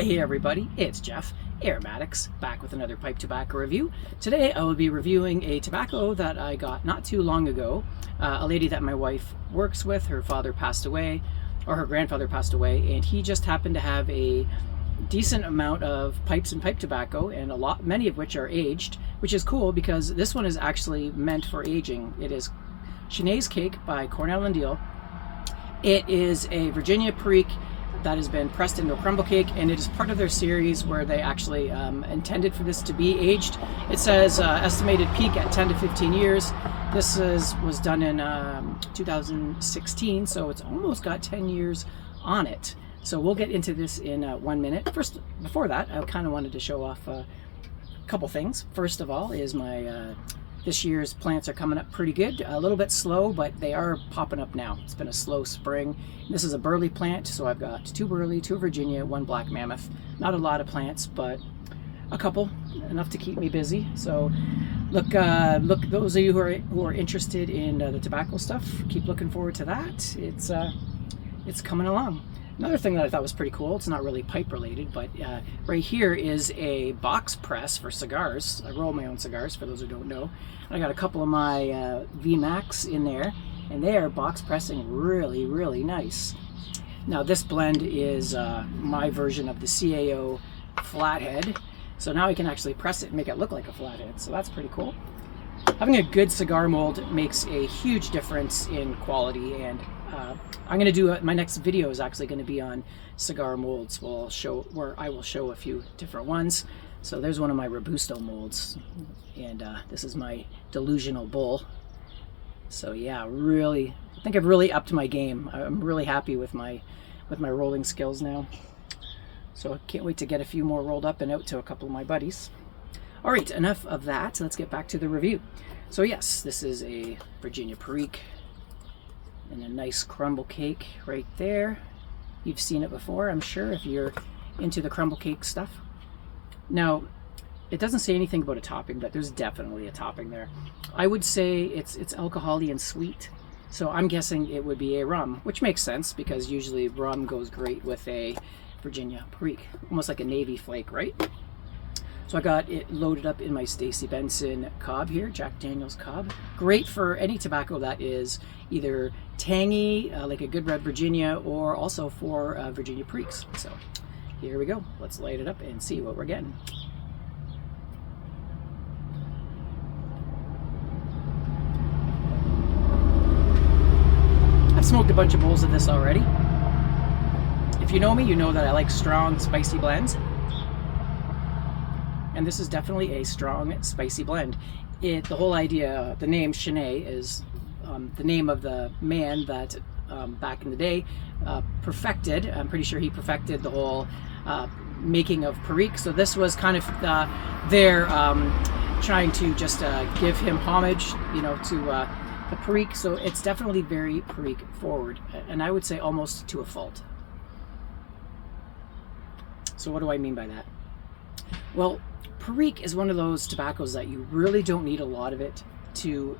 Hey everybody, it's Jeff, Aromatics, back with another pipe tobacco review. Today I will be reviewing a tobacco that I got not too long ago. A lady that my wife works with, her father passed away, or her grandfather passed away, and he just happened to have a decent amount of pipes and pipe tobacco, and many of which are aged, which is cool because this one is actually meant for aging. It is Chenet's Cake by Cornell and Diehl. It is a Virginia perique that has been pressed into a crumble cake, and it is part of their series where they actually intended for this to be aged. It says estimated peak at 10 to 15 years. This was done in 2016, so it's almost got 10 years on it. So we'll get into this in 1 minute. First, before that, I kind of wanted to show off a couple things. First of all is my this year's plants are coming up pretty good. A little bit slow, but they are popping up now. It's been a slow spring. This is a burley plant, so I've got 2 burley, 2 Virginia, 1 black mammoth. Not a lot of plants, but a couple, enough to keep me busy. So look, those of you who are interested in the tobacco stuff, keep looking forward to that. It's coming along. Another thing that I thought was pretty cool, it's not really pipe related, but right here is a box press for cigars. I roll my own cigars, for those who don't know. I got a couple of my VMAX in there, and they are box pressing really, really nice. Now this blend is my version of the CAO flathead, so now I can actually press it and make it look like a flathead, so that's pretty cool. Having a good cigar mold makes a huge difference in quality, and I'm going to do my next video is actually going to be on cigar molds. Where I will show a few different ones. So there's one of my Robusto molds, and this is my Delusional Bull. So yeah, really, I think I've really upped my game. I'm really happy with my rolling skills now. So I can't wait to get a few more rolled up and out to a couple of my buddies. All right, enough of that. Let's get back to the review. So yes, this is a Virginia perique and a nice crumble cake right there. You've seen it before, I'm sure, if you're into the crumble cake stuff. Now, it doesn't say anything about a topping, but there's definitely a topping there. I would say it's alcoholic and sweet, so I'm guessing it would be a rum, which makes sense because usually rum goes great with a Virginia perique, almost like a Navy flake, right? So I got it loaded up in my Stacy Benson cob here, Jack Daniel's cob. Great for any tobacco that is either tangy, like a good red Virginia, or also for Virginia periques. So here we go. Let's light it up and see what we're getting. I've smoked a bunch of bowls of this already. If you know me, you know that I like strong, spicy blends. And this is definitely a strong, spicy blend. The whole idea, the name Chenet is the name of the man that back in the day perfected, I'm pretty sure he perfected the whole making of perique. So this was kind of their trying to just give him homage, you know, to the perique. So it's definitely very perique forward, and I would say almost to a fault. So what do I mean by that? Well, perique is one of those tobaccos that you really don't need a lot of it to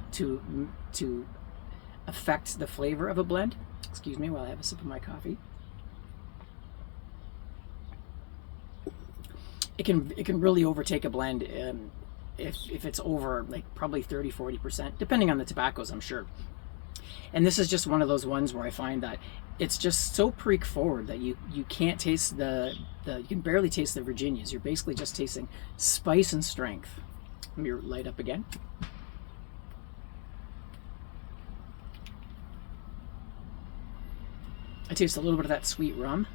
affect the flavor of a blend. Excuse me while I have a sip of my coffee. It can really overtake a blend if it's over like probably 30-40%, depending on the tobaccos, I'm sure. And this is just one of those ones where I find that it's just so perique forward that you can't taste you can barely taste the Virginias. You're basically just tasting spice and strength. Let me light up again. I taste a little bit of that sweet rum.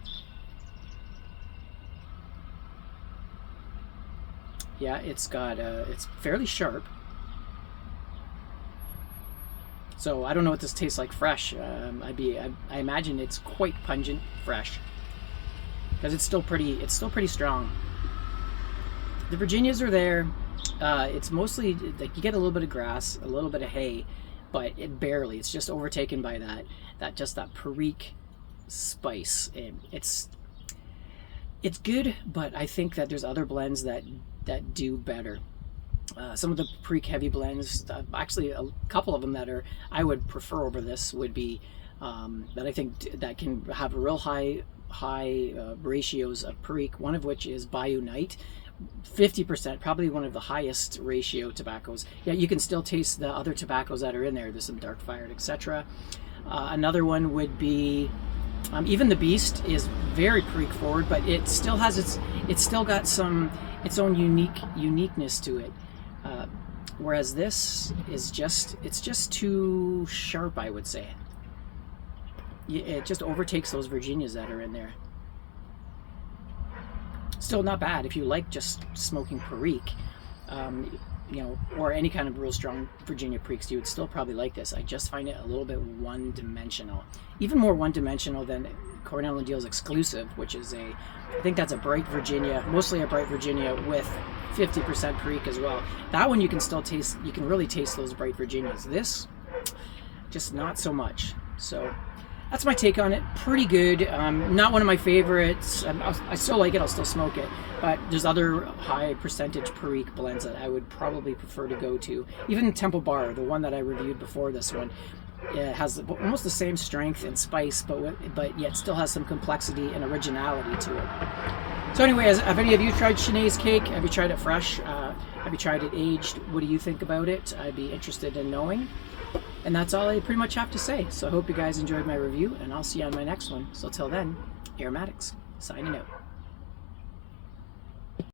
Yeah, it's fairly sharp. So I don't know what this tastes like fresh. I imagine it's quite pungent fresh, because it's still pretty strong. The Virginias are there. It's mostly like you get a little bit of grass, a little bit of hay, but it's just overtaken by that perique spice, and it's good. But I think that there's other blends that do better. Some of the perique heavy blends, actually a couple of them that I would prefer over this would be that I think that can have a real high high ratios of perique, one of which is Bayou Night. 50%, probably one of the highest ratio tobaccos. Yeah, you can still taste the other tobaccos that are in there. There's some dark fired, etc. Another one would be even the Beast is very perique forward, but it still has it's still got its own uniqueness to it. Whereas this is just too sharp, I would say. It just overtakes those Virginias that are in there. Still not bad if you like just smoking perique, you know, or any kind of real strong Virginia periques. You would still probably like this. I just find it a little bit one-dimensional, even more one-dimensional than Cornell and Diehl's exclusive, which is I think that's a bright Virginia, mostly a bright Virginia with 50% perique as well. That one you can still taste. You can really taste those bright Virginias. This, just not so much. So that's my take on it. Pretty good. Not one of my favorites. I still like it. I'll still smoke it. But there's other high percentage perique blends that I would probably prefer to go to. Even Temple Bar, the one that I reviewed before this one, it has almost the same strength and spice, but yet still has some complexity and originality to it. So anyway, have any of you tried Chenet's cake? Have you tried it fresh? Have you tried it aged? What do you think about it? I'd be interested in knowing. And that's all I pretty much have to say. So I hope you guys enjoyed my review, and I'll see you on my next one. So till then, Aromatics, signing out.